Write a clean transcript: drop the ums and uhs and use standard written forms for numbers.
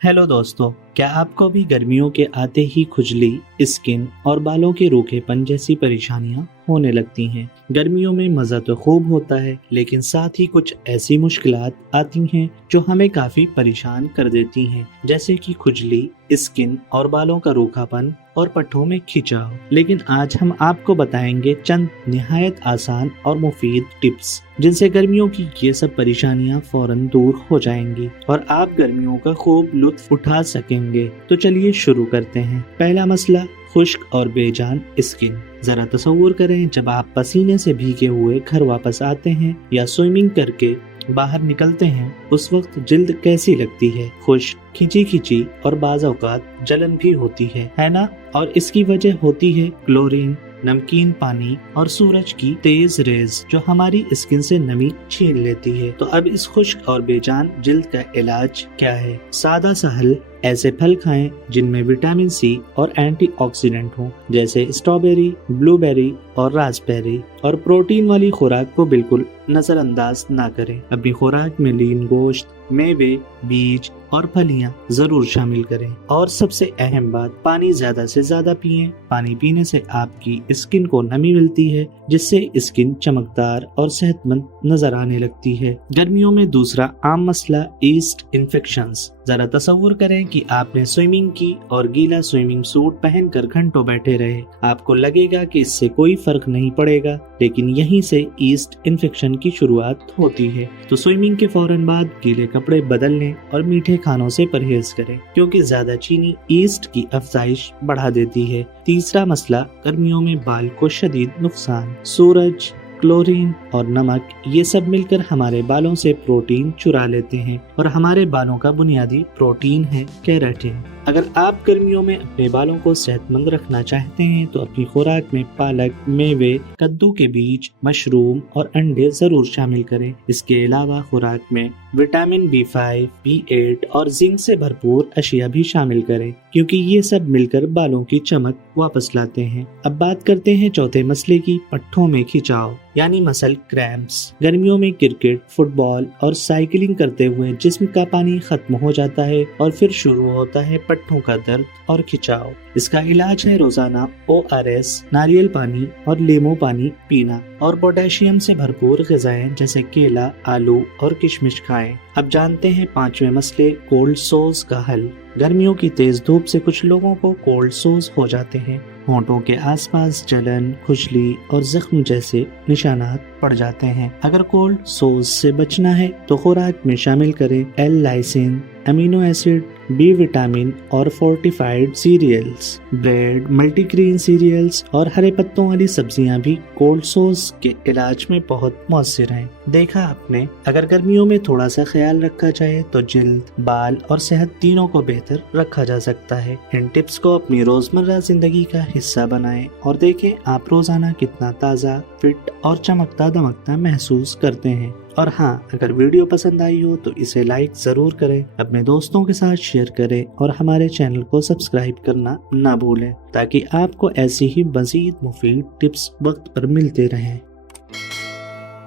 Hello दोस्तों, क्या आपको भी गर्मियों के आते ही खुजली, स्किन और बालों के रूखेपन जैसी परेशानियां होने लगती हैं? गर्मियों में मज़ा तो खूब होता है, लेकिन साथ ही कुछ ऐसी मुश्किलात आती हैं जो हमें काफी परेशान कर देती हैं, जैसे कि खुजली, स्किन और बालों का रूखापन और पट्टों में खिंचाव। लेकिन आज हम आपको बताएंगे चंद निहायत आसान और मुफीद टिप्स, जिनसे गर्मियों की ये सब परेशानियां फौरन दूर हो जाएंगी और आप गर्मियों का खूब लुत्फ उठा सकेंगे। तो चलिए शुरू करते हैं। पहला मसला, खुश्क और बेजान स्किन। जरा तसव्वुर करें, जब आप पसीने से भीगे हुए घर वापस आते हैं या स्विमिंग करके बाहर निकलते हैं, उस वक्त जिल्द कैसी लगती है? खुश्क, खिंची खिंची और बाज़ औक़ात जलन भी होती है ना? और इसकी वजह होती है क्लोरीन, नमकीन पानी और सूरज की तेज रेज, जो हमारी स्किन से नमी छीन लेती है। तो अब इस खुश्क और बेजान जिल्द का इलाज क्या है? सादा सा हल, ऐसे फल खाएं जिनमें विटामिन सी और एंटीऑक्सीडेंट हो, जैसे स्ट्रॉबेरी, ब्लूबेरी और रास्पबेरी। और प्रोटीन वाली खुराक को बिल्कुल नजरअंदाज ना करें। अपनी खुराक में लीन गोश्त, मेवे, बीज और फलियां जरूर शामिल करें। और सबसे अहम बात, पानी ज्यादा से ज्यादा पिएं। पानी पीने से आपकी स्किन को नमी मिलती है, जिससे स्किन चमकदार और सेहतमंद नजर आने लगती है। गर्मियों में दूसरा आम मसला, ईस्ट इन्फेक्शंस। जरा तसव्वुर करें कि आपने स्विमिंग की और गीला स्विमिंग सूट पहनकर घंटों बैठे रहे। आपको लगेगा कि इससे कोई फर्क नहीं पड़ेगा, लेकिन यहीं से ईस्ट इन्फेक्शन की शुरुआत होती है। तो स्विमिंग के फौरन बाद गीले कपड़े बदल लें और मीठे खानों से परहेज करें, क्योंकि ज्यादा चीनी ईस्ट की अफजाइश बढ़ा देती है। तीसरा मसला, गर्मियों में बाल को शदीद नुकसान। सूरज, क्लोरीन और नमक, ये सब मिलकर हमारे बालों से प्रोटीन चुरा लेते हैं, और हमारे बालों का बुनियादी प्रोटीन है केराटिन। अगर आप गर्मियों में अपने बालों को सेहतमंद रखना चाहते हैं तो अपनी खुराक में पालक, मेवे, कद्दू के बीज, मशरूम और अंडे जरूर शामिल करें। इसके अलावा खुराक में विटामिन B5, B8 और जिंक से भरपूर अशिया भी शामिल करें, क्योंकि ये सब मिलकर बालों की चमक वापस लाते हैं। अब बात करते हैं चौथे मसले की, पट्टों में खिंचाव यानी मसल क्रैम्प्स। गर्मियों में क्रिकेट, फुटबॉल और साइकिलिंग करते हुए जिस्म का पानी खत्म हो जाता है और फिर शुरू होता है पट्टों का दर्द और खिंचाव। इसका इलाज है रोजाना ORS, नारियल पानी और लीमू पानी पीना, और पोटेशियम से भरपूर ग़िज़ाएं जैसे केला, आलू और किशमिश खाएं। अब जानते हैं पांचवें मसले, कोल्ड सोज का हल। गर्मियों की तेज धूप से कुछ लोगों को कोल्ड सोज हो जाते हैं। होंठों के आसपास जलन, खुजली और जख्म जैसे निशानात पड़ जाते हैं। अगर कोल्ड सोज से बचना है तो खुराक में शामिल करें L lysine, amino acid, B vitamin और fortified cereals. Bread, multigrain cereals और हरे पत्तों वाली सब्जियां भी कोल्ड सोज के इलाज में बहुत मौसर हैं। देखा आपने, अगर गर्मियों में थोड़ा सा ख्याल रखा जाए तो जिल्द, बाल और सेहत तीनों को बेहतर रखा जा सकता है। इन टिप्स को अपनी रोजमर्रा जिंदगी का हिस्सा बनाएं और देखें आप रोजाना कितना ताज़ा, फिट और चमकता दमकता महसूस करते हैं। और हाँ, अगर वीडियो पसंद आई हो तो इसे लाइक जरूर करें, अपने दोस्तों के साथ शेयर करें और हमारे चैनल को सब्सक्राइब करना ना भूलें, ताकि आपको ऐसी ही मज़ीद मुफीद टिप्स वक्त पर मिलते रहें।